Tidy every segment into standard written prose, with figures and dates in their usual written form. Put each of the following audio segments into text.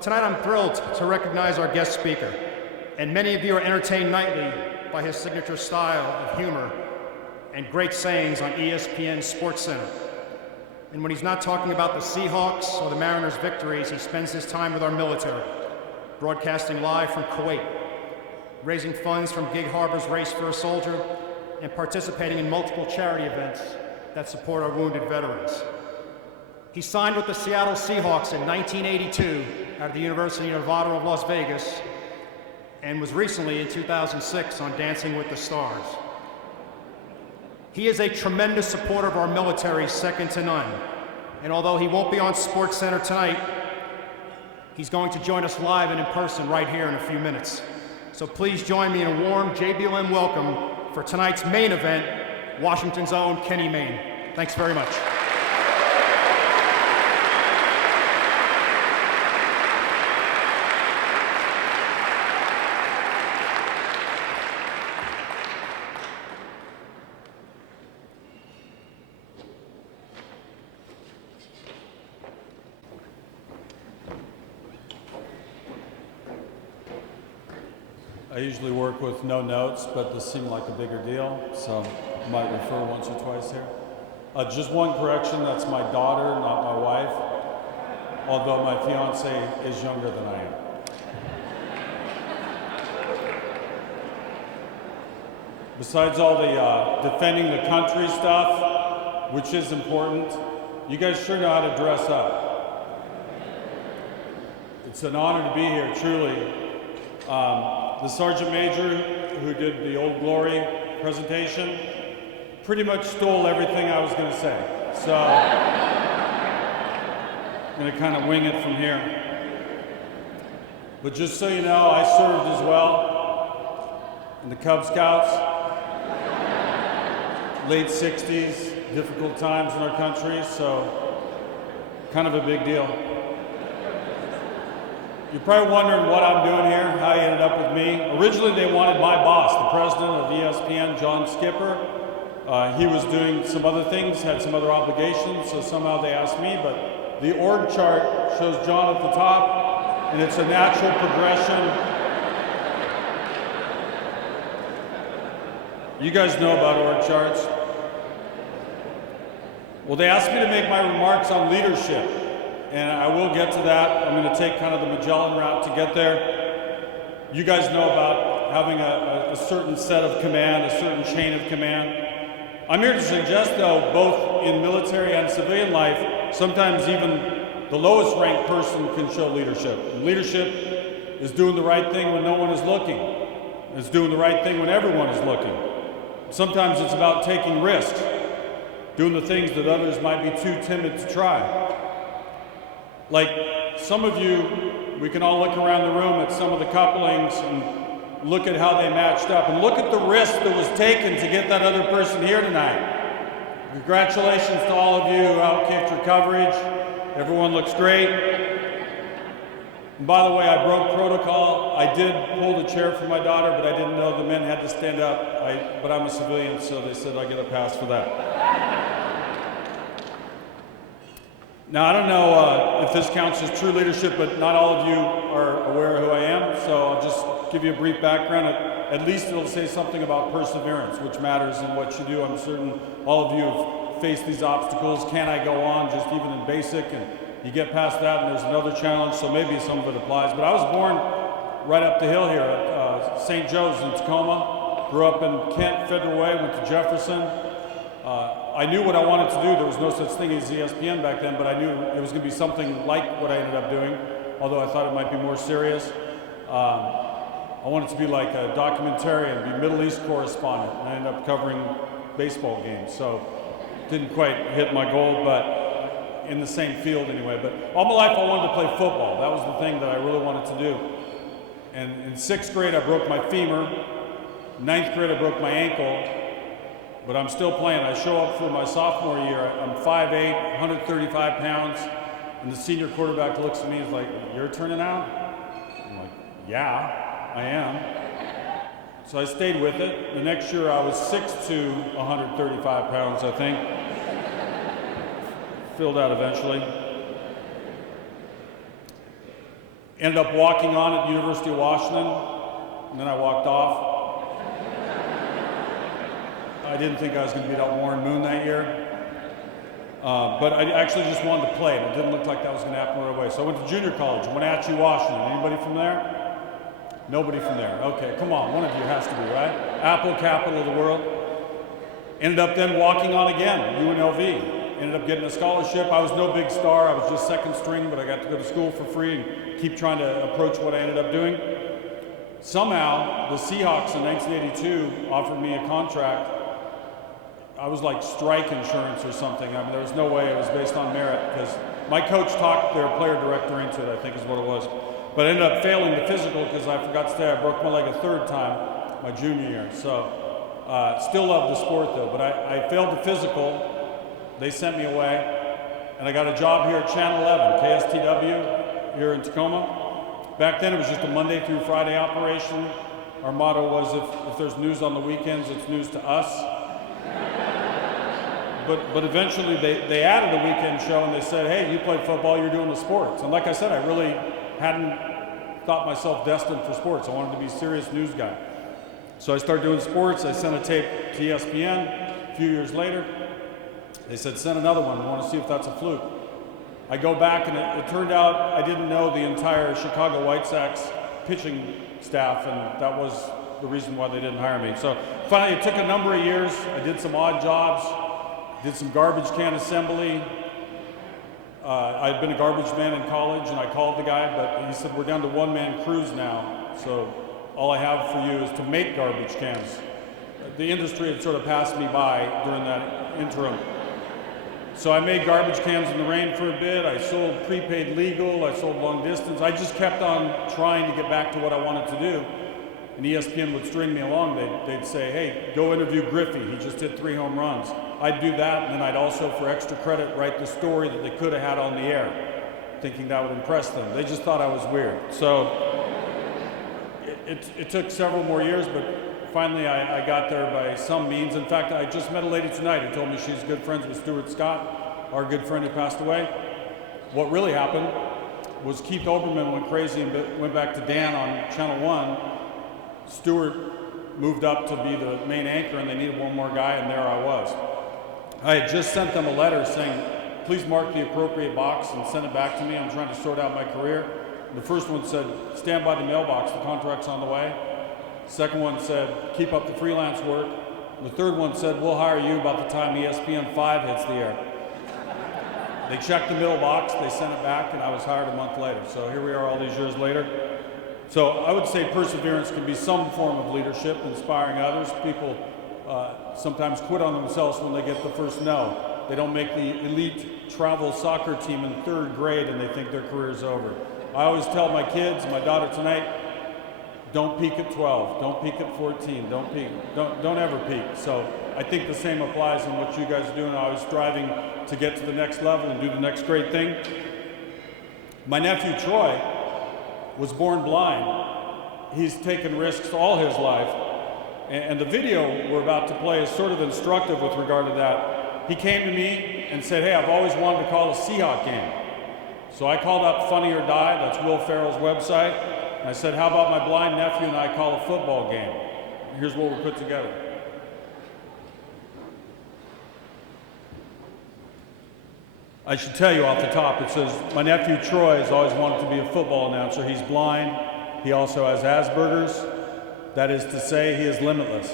Tonight I'm thrilled to recognize our guest speaker, and many of you are entertained nightly by his signature style of humor and great sayings on ESPN SportsCenter. And when he's not talking about the Seahawks or the Mariners' victories, he spends his time with our military, broadcasting live from Kuwait, raising funds from Gig Harbor's Race for a Soldier, and participating in multiple charity events that support our wounded veterans. He signed with the Seattle Seahawks in 1982 out of the University of Nevada of Las Vegas, and was recently in 2006 on Dancing with the Stars. He is a tremendous supporter of our military, second to none. And although he won't be on SportsCenter tonight, he's going to join us live and in person right here in a few minutes. So please join me in a warm JBLM welcome for tonight's main event, Washington's own Kenny Mayne. Thanks very much. I usually work with no notes, but this seemed like a bigger deal, so I might refer once or twice here. Just one correction, that's my daughter, not my wife, although my fiance is younger than I am. Besides all the defending the country stuff, which is important, you guys sure know how to dress up. It's an honor to be here, truly. The Sergeant Major who did the Old Glory presentation pretty much stole everything I was going to say. So I'm going to kind of wing it from here. But just so you know, I served as well in the Cub Scouts, late 60s, difficult times in our country, so kind of a big deal. You're probably wondering what I'm doing here, how you ended up with me. Originally, they wanted my boss, the president of ESPN, John Skipper. He was doing some other things, had some other obligations, so somehow they asked me, but the org chart shows John at the top, and it's a natural progression. You guys know about org charts. Well, they asked me to make my remarks on leadership. And I will get to that. I'm going to take kind of the Magellan route to get there. You guys know about having a certain set of command, a certain chain of command. I'm here to suggest, though, both in military and civilian life, sometimes even the lowest ranked person can show leadership. And leadership is doing the right thing when no one is looking. It's doing the right thing when everyone is looking. Sometimes it's about taking risks, doing the things that others might be too timid to try. Like some of you, we can all look around the room at some of the couplings and look at how they matched up and look at the risk that was taken to get that other person here tonight. Congratulations to all of you who outkicked your coverage. Everyone looks great. And by the way, I broke protocol. I did pull the chair for my daughter, but I didn't know the men had to stand up. But I'm a civilian, so they said I get a pass for that. Now, I don't know if this counts as true leadership, but not all of you are aware of who I am, so I'll just give you a brief background. At least it'll say something about perseverance, which matters in what you do. I'm certain all of you have faced these obstacles. Can I go on, just even in basic, and you get past that and there's another challenge, so maybe some of it applies. But I was born right up the hill here at St. Joe's in Tacoma. Grew up in Kent, Federal Way, went to Jefferson. I knew what I wanted to do. There was no such thing as ESPN back then, but I knew it was going to be something like what I ended up doing, although I thought it might be more serious. I wanted to be like a documentarian, be Middle East correspondent, and I ended up covering baseball games, so didn't quite hit my goal, but in the same field anyway. But all my life I wanted to play football. That was the thing that I really wanted to do. And in 6th grade I broke my femur, 9th grade I broke my ankle, but I'm still playing. I show up for my sophomore year. I'm 5'8", 135 pounds, and the senior quarterback looks at me and is like, "You're turning out?" I'm like, "Yeah, I am." So I stayed with it. The next year I was 6'2", 135 pounds, I think. Filled out eventually. Ended up walking on at the University of Washington, and then I walked off. I didn't think I was going to beat out Warren Moon that year. But I actually just wanted to play it. It didn't look like that was going to happen right away. So I went to junior college, Wenatchee, Washington. Anybody from there? Nobody from there. Okay, come on, one of you has to be, right? Apple capital of the world. Ended up then walking on again, UNLV. Ended up getting a scholarship. I was no big star. I was just second string, but I got to go to school for free and keep trying to approach what I ended up doing. Somehow, the Seahawks in 1982 offered me a contract. I was like strike insurance or something. I mean, there was no way it was based on merit because my coach talked their player director into it, I think is what it was. But I ended up failing the physical because I forgot to say I broke my leg a third time my junior year. So still love the sport though, but I failed the physical. They sent me away, and I got a job here at Channel 11, KSTW, here in Tacoma. Back then, it was just a Monday through Friday operation. Our motto was, if there's news on the weekends, it's news to us. But eventually, they added a weekend show, and they said, hey, you played football, you're doing the sports. And like I said, I really hadn't thought myself destined for sports. I wanted to be a serious news guy. So I started doing sports. I sent a tape to ESPN. A few years later, they said, send another one. We want to see if that's a fluke. I go back, and it turned out I didn't know the entire Chicago White Sox pitching staff, and that was the reason why they didn't hire me. So finally, it took a number of years. I did some odd jobs, did some garbage can assembly. I had been a garbage man in college, and I called the guy, but he said, we're down to one-man crews now, so all I have for you is to make garbage cans. The industry had sort of passed me by during that interim. So I made garbage cans in the rain for a bit. I sold prepaid legal. I sold long distance. I just kept on trying to get back to what I wanted to do. And ESPN would string me along. They'd say, hey, go interview Griffey. He just hit 3 home runs. I'd do that, and then I'd also, for extra credit, write the story that they could have had on the air, thinking that would impress them. They just thought I was weird. So it took several more years, but finally, I got there by some means. In fact, I just met a lady tonight who told me she's good friends with Stuart Scott, our good friend who passed away. What really happened was Keith Olbermann went crazy and went back to Dan on Channel 1. Stuart moved up to be the main anchor, and they needed one more guy, and there I was. I had just sent them a letter saying, please mark the appropriate box and send it back to me. I'm trying to sort out my career. The first one said, stand by the mailbox, the contract's on the way. Second one said, keep up the freelance work. The third one said, we'll hire you about the time ESPN 5 hits the air. They checked the middle box, they sent it back, and I was hired a month later. So here we are all these years later. So I would say perseverance can be some form of leadership, inspiring others. People sometimes quit on themselves when they get the first no. They don't make the elite travel soccer team in 3rd grade and they think their career's over. I always tell my kids, my daughter tonight, don't peak at 12, don't peak at 14, don't peak, don't ever peak. So I think the same applies in what you guys are doing. I was striving to get to the next level and do the next great thing. My nephew Troy was born blind. He's taken risks all his life. And the video we're about to play is sort of instructive with regard to that. He came to me and said, hey, I've always wanted to call a Seahawk game. So I called up Funny or Die, that's Will Ferrell's website. And I said, how about my blind nephew and I call a football game? And here's what we put together. I should tell you off the top, it says, my nephew Troy has always wanted to be a football announcer. He's blind. He also has Asperger's. That is to say, he is limitless.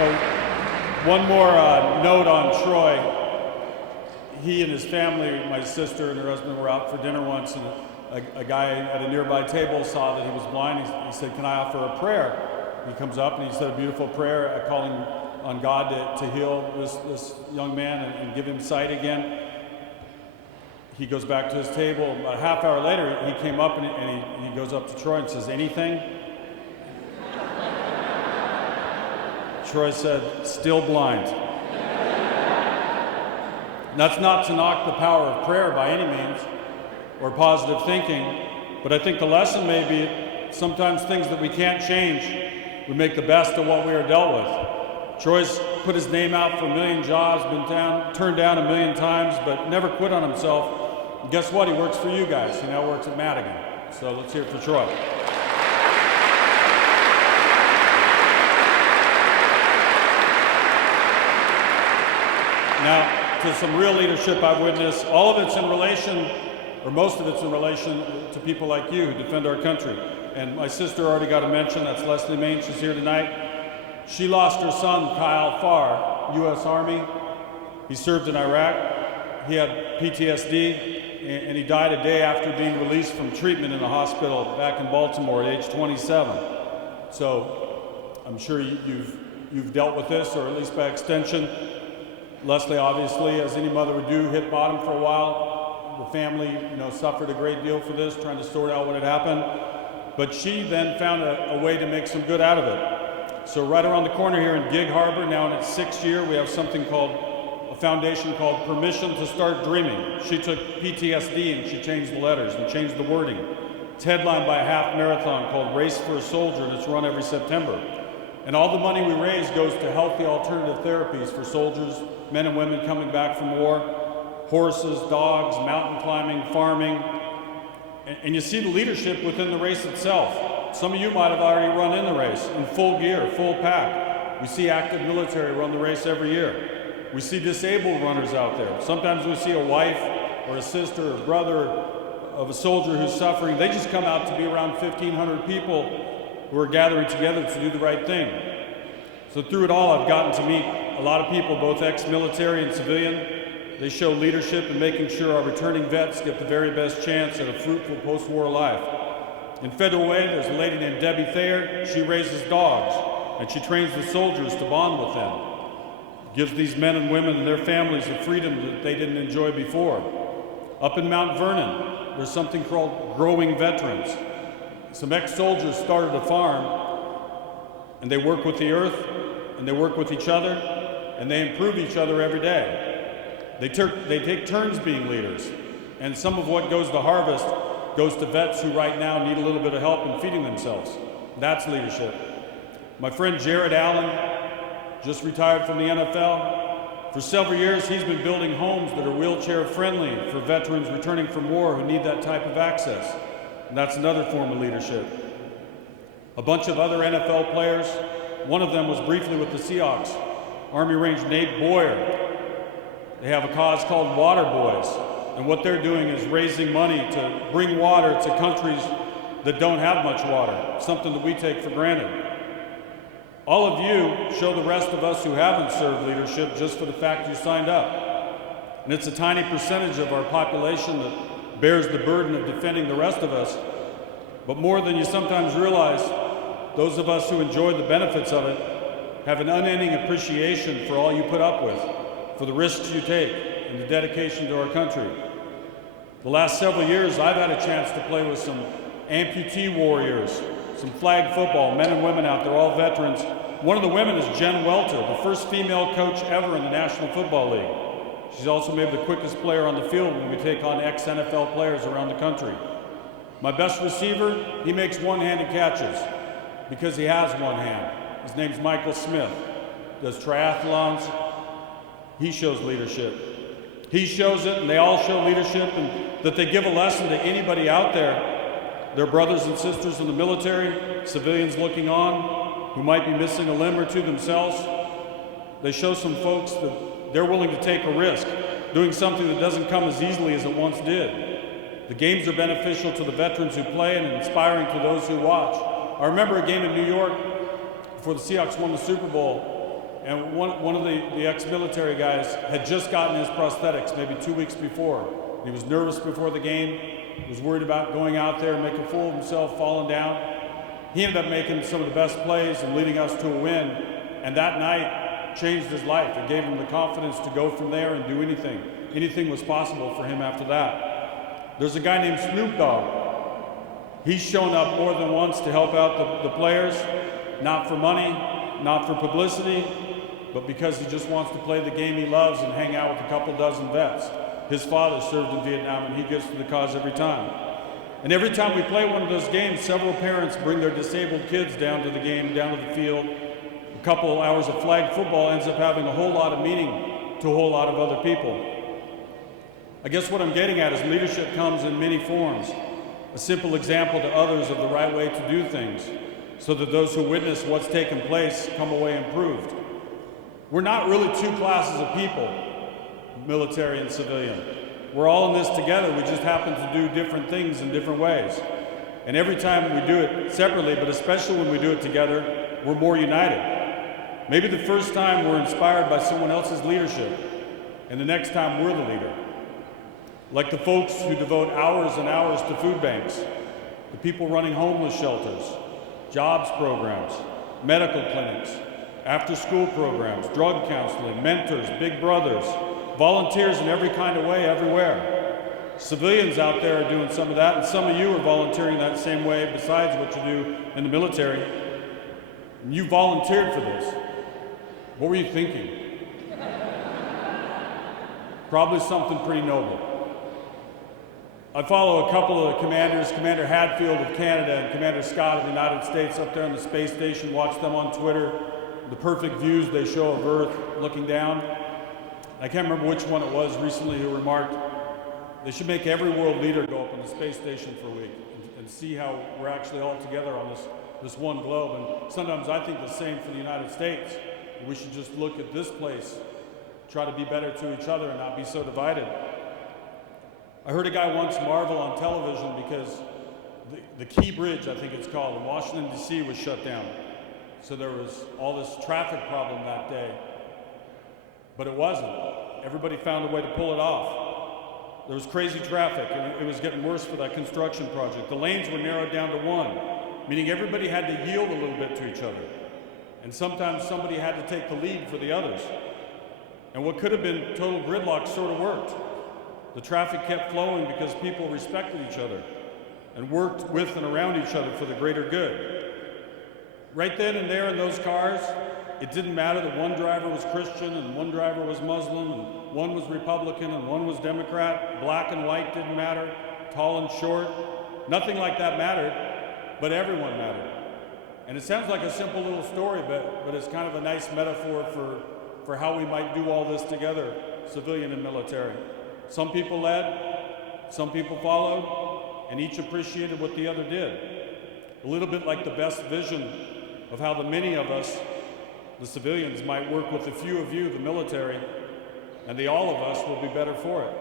So one more note on Troy. He and his family, my sister and her husband, were out for dinner once, and a guy at a nearby table saw that he was blind. He said, "Can I offer a prayer?" He comes up and he said a beautiful prayer, calling on God to heal this young man and give him sight again. He goes back to his table. About a half hour later, he came up and he goes up to Troy and says, "Anything?" Troy said, "Still blind." That's not to knock the power of prayer by any means, or positive thinking, but I think the lesson may be sometimes things that we can't change, we make the best of what we are dealt with. Troy's put his name out for a million jobs, been turned down a million times, but never quit on himself. And guess what? He works for you guys. He now works at Madigan. So let's hear it for Troy. Now, to some real leadership I've witnessed. All of it's in relation, or most of it's in relation to people like you who defend our country. And my sister already got a mention, that's Leslie Mayne, she's here tonight. She lost her son, Kyle Farr, U.S. Army. He served in Iraq. He had PTSD, and he died a day after being released from treatment in a hospital back in Baltimore at age 27. So I'm sure you've dealt with this, or at least by extension. Leslie, obviously, as any mother would do, hit bottom for a while. The family, suffered a great deal for this, trying to sort out what had happened. But she then found a way to make some good out of it. So right around the corner here in Gig Harbor, now in its 6th year, we have something called a foundation called Permission to Start Dreaming. She took PTSD and she changed the letters and changed the wording. It's headlined by a half marathon called Race for a Soldier, and it's run every September. And all the money we raise goes to healthy alternative therapies for soldiers, men and women coming back from war, horses, dogs, mountain climbing, farming. And you see the leadership within the race itself. Some of you might have already run in the race in full gear, full pack. We see active military run the race every year. We see disabled runners out there. Sometimes we see a wife or a sister or brother of a soldier who's suffering. They just come out to be around 1,500 people who are gathering together to do the right thing. So through it all, I've gotten to meet a lot of people, both ex-military and civilian. They show leadership in making sure our returning vets get the very best chance at a fruitful post-war life. In Federal Way, there's a lady named Debbie Thayer. She raises dogs, and she trains the soldiers to bond with them. Gives these men and women and their families a freedom that they didn't enjoy before. Up in Mount Vernon, there's something called Growing Veterans. Some ex-soldiers started a farm, and they work with the earth, and they work with each other, and they improve each other every day. They take turns being leaders, and some of what goes to harvest goes to vets who right now need a little bit of help in feeding themselves. That's leadership. My friend Jared Allen just retired from the NFL. For several years, he's been building homes that are wheelchair-friendly for veterans returning from war who need that type of access. And that's another form of leadership. A bunch of other NFL players, one of them was briefly with the Seahawks, Army Ranger Nate Boyer. They have a cause called Water Boys, and what they're doing is raising money to bring water to countries that don't have much water, something that we take for granted. All of you show the rest of us who haven't served leadership just for the fact you signed up. And it's a tiny percentage of our population that bears the burden of defending the rest of us. But more than you sometimes realize, those of us who enjoy the benefits of it have an unending appreciation for all you put up with, for the risks you take, and the dedication to our country. The last several years, I've had a chance to play with some amputee warriors, some flag football, men and women out there, all veterans. One of the women is Jen Welter, the first female coach ever in the National Football League. She's also maybe the quickest player on the field when we take on ex-NFL players around the country. My best receiver, he makes one-handed catches because he has one hand. His name's Michael Smith. Does triathlons. He shows leadership. He shows it, and they all show leadership, and that they give a lesson to anybody out there, their brothers and sisters in the military, civilians looking on, who might be missing a limb or two themselves. They show some folks that they're willing to take a risk, doing something that doesn't come as easily as it once did. The games are beneficial to the veterans who play and inspiring to those who watch. I remember a game in New York before the Seahawks won the Super Bowl. And one of the ex-military guys had just gotten his prosthetics maybe 2 weeks before. He was nervous before the game. He was worried about going out there and making a fool of himself, falling down. He ended up making some of the best plays and leading us to a win. And that night changed his life. It gave him the confidence to go from there and do anything. Anything was possible for him after that. There's a guy named Snoop Dogg. He's shown up more than once to help out the players, not for money, not for publicity, but because he just wants to play the game he loves and hang out with a couple dozen vets. His father served in Vietnam, and he gives to the cause every time. And every time we play one of those games, several parents bring their disabled kids down to the game, down to the field. A couple hours of flag football ends up having a whole lot of meaning to a whole lot of other people. I guess what I'm getting at is leadership comes in many forms. A simple example to others of the right way to do things, so that those who witness what's taken place come away improved. We're not really two classes of people, military and civilian. We're all in this together. We just happen to do different things in different ways. And every time we do it separately, but especially when we do it together, we're more united. Maybe the first time we're inspired by someone else's leadership, and the next time we're the leader. Like the folks who devote hours and hours to food banks, the people running homeless shelters, jobs programs, medical clinics, after-school programs, drug counseling, mentors, big brothers, volunteers in every kind of way everywhere. Civilians out there are doing some of that, and some of you are volunteering that same way besides what you do in the military. And you volunteered for this. What were you thinking? Probably something pretty noble. I follow a couple of the commanders, Commander Hadfield of Canada and Commander Scott of the United States up there on the space station, watch them on Twitter, the perfect views they show of Earth looking down. I can't remember which one it was recently who remarked, they should make every world leader go up on the space station for a week and see how we're actually all together on this one globe. And sometimes I think the same for the United States. We should just look at this place, try to be better to each other and not be so divided. I heard a guy once marvel on television because the Key Bridge, I think it's called, in Washington, D.C. was shut down. So there was all this traffic problem that day. But it wasn't. Everybody found a way to pull it off. There was crazy traffic, and it was getting worse for that construction project. The lanes were narrowed down to one, meaning everybody had to yield a little bit to each other. And sometimes somebody had to take the lead for the others. And what could have been total gridlock sort of worked. The traffic kept flowing because people respected each other and worked with and around each other for the greater good. Right then and there in those cars, it didn't matter that one driver was Christian and one driver was Muslim and one was Republican and one was Democrat. Black and white didn't matter, tall and short. Nothing like that mattered, but everyone mattered. And it sounds like a simple little story, but it's kind of a nice metaphor for how we might do all this together, civilian and military. Some people led, some people followed, and each appreciated what the other did. A little bit like the best vision of how the many of us, the civilians, might work with the few of you, the military, and the all of us will be better for it.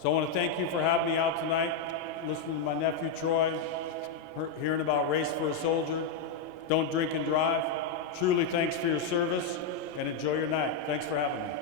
So I want to thank you for having me out tonight, listening to my nephew Troy, hearing about Race for a Soldier, Don't Drink and Drive. Truly thanks for your service, and enjoy your night. Thanks for having me.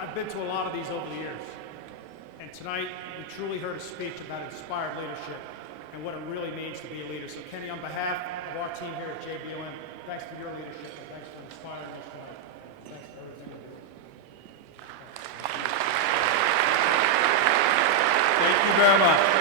I've been to a lot of these over the years, and tonight we truly heard a speech about inspired leadership and what it really means to be a leader. So Kenny, on behalf of our team here at JBLM, thanks for your leadership and thanks for inspiring us tonight. Thanks for everything you do. Thank you very much.